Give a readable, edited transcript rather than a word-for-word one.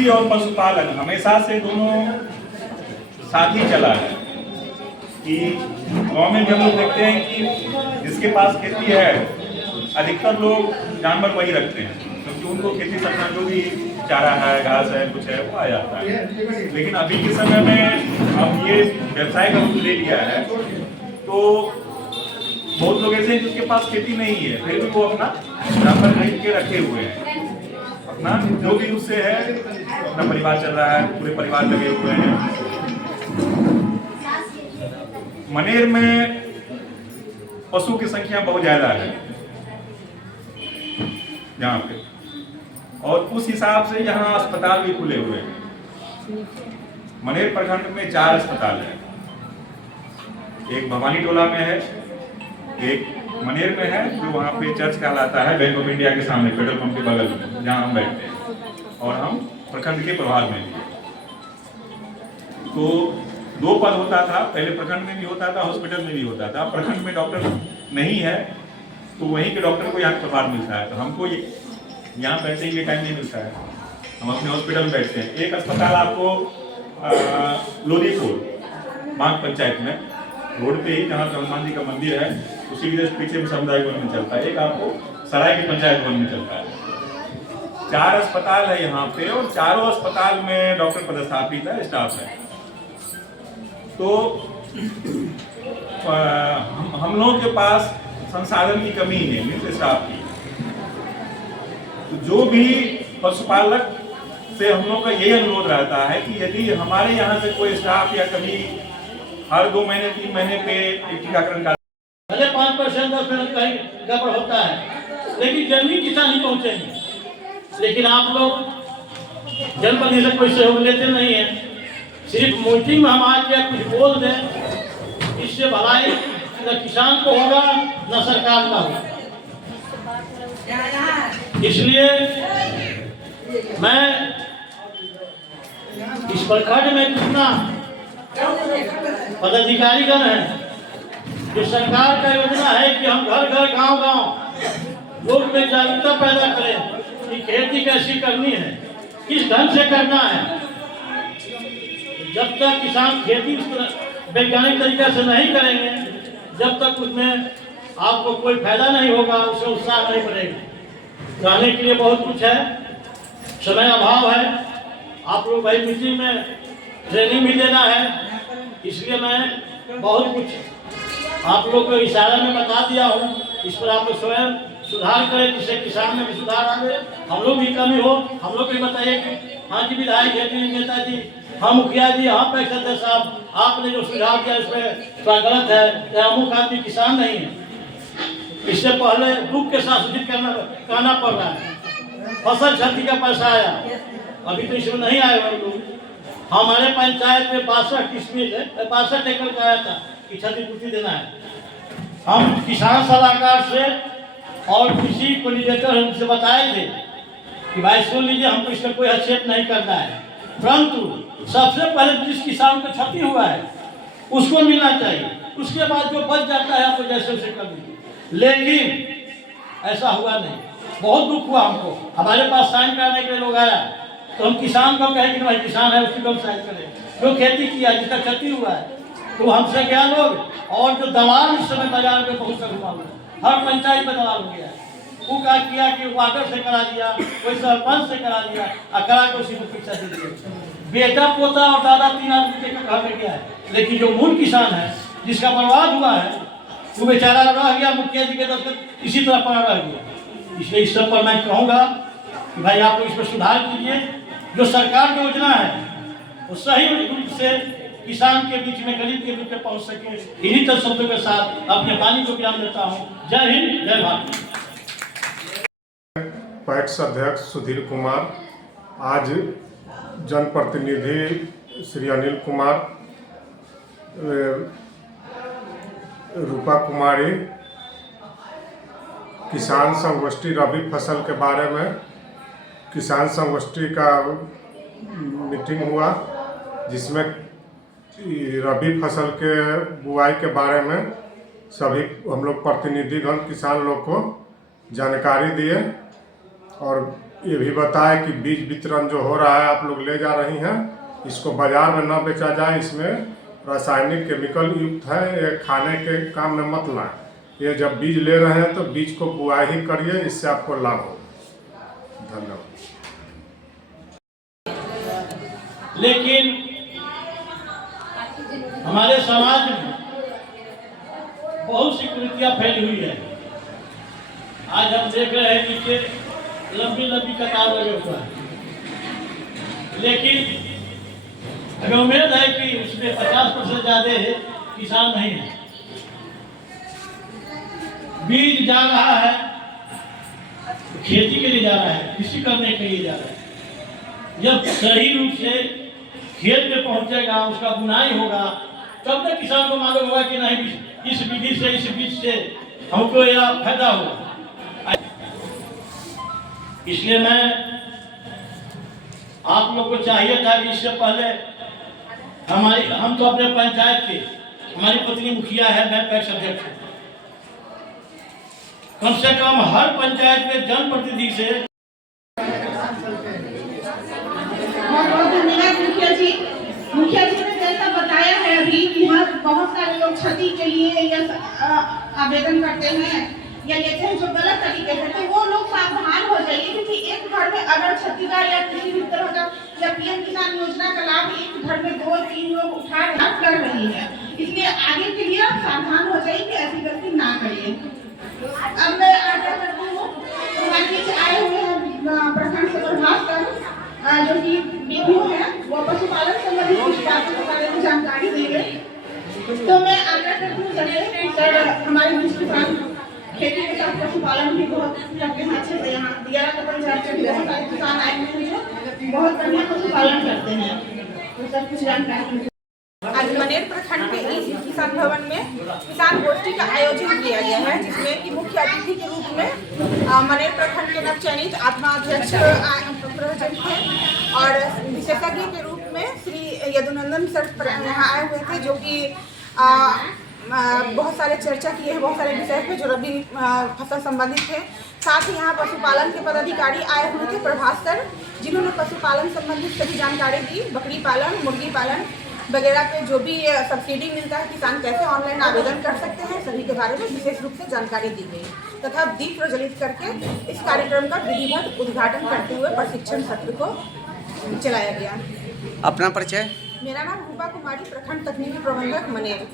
कृषि और पशुपालन हमेशा से दोनों साथ ही चला है कि गांव में भी हम लोग देखते हैं कि जिसके पास खेती है अधिकतर लोग जानवर वही रखते हैं, क्योंकि उनको खेती करना जो भी चारा है, घास है, कुछ है वो आ जाता है। लेकिन अभी के समय में अब ये व्यवसाय का रूप ले लिया है, तो बहुत लोग ऐसे हैं जिसके पास खेती नहीं है, फिर भी वो अपना जानवर खरीद के रखे हुए हैं, अपना जो भी उससे है अपना परिवार चल रहा है, पूरे परिवार लगे हुए हैं। मनेर में पशु की संख्या बहुत ज्यादा है यहाँ पे, और उस हिसाब से यहाँ अस्पताल भी खुले हुए हैं। मनेर प्रखंड में 4 अस्पताल हैं, एक भवानी टोला में है, एक मनेर में है जो वहाँ पे चर्च कहलाता है, बैंक ऑफ इंडिया के सामने पेट्रोल पंप के बगल में जहाँ हम बैठते हैं, और हम प्रखंड के प्रभार में भी। तो 2 पद होता था, पहले प्रखंड में भी होता था, हॉस्पिटल में भी होता था। प्रखंड में डॉक्टर नहीं है तो वहीं के डॉक्टर को यहाँ प्रभार मिलता है, तो हमको यहाँ बैठने के लिए टाइम नहीं मिलता है, हम अपने हॉस्पिटल में बैठते हैं। एक अस्पताल आपको लोधीपुर बांग पंचायत में रोड पे ही, जहाँ हनुमान जी का मंदिर है उसी के पीछे में समुदाय भवन में चलता है। एक आपको सराय की पंचायत भवन में चलता है। 4 अस्पताल है यहाँ पे, और चारों अस्पताल में डॉक्टर पदस्थापित है, स्टाफ है। तो हम लोगों के पास संसाधन की कमी नहीं है, स्टाफ की। तो जो भी पशुपालक से हम लोग का यही अनुरोध रहता है कि यदि हमारे यहाँ से कोई स्टाफ या कभी हर 2 महीने 3 महीने पे एक टीकाकरण का 5% 10% कहीं गड़बड़ होता है, लेकिन जमीन किसान ही पहुंचेंगे। लेकिन आप लोग जनप्रतिनिधि से कोई सहयोग लेते नहीं है, सिर्फ मीटिंग में हम आके कुछ बोल दें, इससे भलाई न किसान को होगा न सरकार का होगा। इसलिए मैं इस प्रखंड में कितना पदाधिकारीगण है, जो सरकार का योजना है कि हम घर घर गांव गांव लोग में जागरूकता पैदा करें कि खेती कैसी करनी है, किस ढंग से करना है। जब तक किसान खेती वैज्ञानिक तरीके से नहीं करेंगे, जब तक उसमें आपको कोई फायदा नहीं होगा, उसमें उत्साह नहीं बढ़ेगा। कहने के लिए बहुत कुछ है, समय अभाव है, आप लोग भाई मीटिंग में ट्रेनिंग भी देना है, इसलिए मैं बहुत कुछ आप लोग को इशारा में बता दिया हूँ। इस पर आप लोग स्वयं सुधार करें, जिससे किसान में भी सुधार आवे, हम लोग भी कमी हो। हम लोग भी बताइए कि हाँ जी विधायक जी, नेताजी, हाँ मुखिया जी, हाँ पैक्स साहब, आपने जो सुझाव दिया इसमें थोड़ा गलत है, या अमुक आदमी किसान नहीं है। इससे पहले दुख के साथ सूचित कहना पड़ रहा है। फसल क्षति का पैसा आया, अभी तो इसमें नहीं आए हम लोग। हमारे पंचायत में 62 एकड़ का आया था कि क्षतिपूर्ति देना है। हम किसान सलाहकार से और किसी कोऑर्डिनेटर हमसे बताए थे कि भाई सुन लीजिए, हमको इसका कोई हस्तक्षेप नहीं करना है, परंतु सबसे पहले जिस किसान को क्षति हुआ है उसको मिलना चाहिए, उसके बाद जो बच जाता है आपको जैसे उसे कर दीजिए। लेकिन ऐसा हुआ नहीं, बहुत दुख हुआ हमको। हमारे पास साइन कराने के लिए लोग आया तो हम किसान को कहें कि भाई किसान है उसकी कम साइन करें, जो खेती किया जिसका क्षति हुआ है, तो हमसे क्या लोग। और जो दलाल इस समय बाजार में बहुत सारे हुआ है, हर पंचायत में दलाल हो गया है। वो क्या किया कि वाटर से करा दिया, कोई सरपंच से करा दिया, और करा के उसी को पैसा दे दिया। बेटा पोता और दादा 3 आदमी के घर में गया है, लेकिन जो मूल किसान है जिसका बर्बाद हुआ है वो बेचारा रह गया, मुखिया जी के दस्तखत इसी तरह पड़ा रह गया। इसलिए इस सब पर मैं कहूँगा कि भाई आप लोग इस पर सुधार कीजिए। जो सरकार की योजना है वो सही रूप से किसान के बीच में, गरीब के बीच में पहुँच सके। इन्हीं तरह शब्दों के साथ अपने पानी को विराम देता हूँ। जय हिंद, जय भारत। पैक्स अध्यक्ष सुधीर कुमार, आज जनप्रतिनिधि श्री अनिल कुमार, रूपा कुमारी, किसान संगोष्ठी रबी फसल के बारे में किसान संगोष्ठी का मीटिंग हुआ, जिसमें रबी फसल के बुआई के बारे में सभी हम लोग प्रतिनिधिगण किसान लोग को जानकारी दिए और ये भी बताए कि बीज वितरण जो हो रहा है आप लोग ले जा रही हैं, इसको बाजार में न बेचा जाए, इसमें रासायनिक केमिकल युक्त है, ये खाने के काम में मत लाएं। ये जब बीज ले रहे हैं तो बीज को बुआई ही करिए, इससे आपको लाभ हो। धन्यवाद। लेकिन हमारे समाज में बहुत सी कुरीतियां फैली हुई है। आज हम देख रहे हैं नीचे लंबी लंबी कतार लगे हुआ है, लेकिन हमें उम्मीद है कि उसमें 50% ज्यादा किसान नहीं है। बीज जा रहा है खेती के लिए, जा रहा है कृषि करने के लिए जा रहा है। जब सही रूप से खेत में पहुंचेगा, उसका बुनाई होगा, तब तक किसान को मालूम होगा कि नहीं इस विधि से, इस बीज से हमको यह फायदा होगा। इसलिए मैं आप लोग को चाहिए था कि इससे पहले हम तो अपने पंचायत के, हमारी पत्नी मुखिया है, मैं पैक्स अध्यक्ष हूँ, कम से कम हर पंचायत में जनप्रतिनिधि से। बहुत धन्यवाद मुखिया जी ने जैसा बताया है अभी कि हाँ बहुत सारे लोग क्षति के लिए या आवेदन करते हैं या लेते हैं जो गलत तरीके से, तो वो लोग सावधान हो जाइए, क्योंकि एक घर में अगर छत्तीसगढ़ या किसी भी तरह का या पीएम किसान योजना का लाभ एक घर में 2-3 लोग उठा कर रही है, इसलिए आगे के लिए आप सावधान हो जाइए कि ऐसी गलती ना करिए। अब मैं आशा करती हूँ हमारे बीच आए हुए हैं प्रखंड से प्रभास कर, जो कि बीपीओ है, वो पशुपालन संबंधी कुछ बातों के बारे में जानकारी देंगे। तो मैं आशा करती हूँ सर हमारे बीच किसान खेती के साथ पशुपालन भी बहुत करते हैं अच्छे से। यहाँ दियारा के पंचायत के बहुत सारे किसान आए हुए हैं जो बहुत बढ़िया पशुपालन करते हैं, तो सब कुछ जानकारी। आज मनेर प्रखंड के इस किसान भवन में किसान गोष्ठी का आयोजन किया गया है, जिसमें कि मुख्य अतिथि के रूप में मनेर प्रखंड के नवचयनित आत्मा अध्यक्ष प्रेजेंट थे और विशेषज्ञ के रूप में श्री यदुनंदन सर यहाँ आए हुए थे, जो कि बहुत सारे चर्चा किए हैं बहुत सारे विषय पे जो रबी फसल संबंधित थे। साथ ही यहाँ पशुपालन के पदाधिकारी आए हुए थे प्रभास सर, जिन्होंने पशुपालन संबंधित सभी जानकारी दी, बकरी पालन, मुर्गी पालन वगैरह पे जो भी सब्सिडी मिलता है, किसान कैसे ऑनलाइन आवेदन कर सकते हैं, सभी के बारे में विशेष रूप से जानकारी दी गई तथा दीप प्रज्वलित करके इस कार्यक्रम का विधिवत उद्घाटन करते हुए प्रशिक्षण सत्र को चलाया गया। अपना परिचय। मेरा नाम रूपा कुमारी, प्रखंड तकनीकी प्रबंधक मनेर।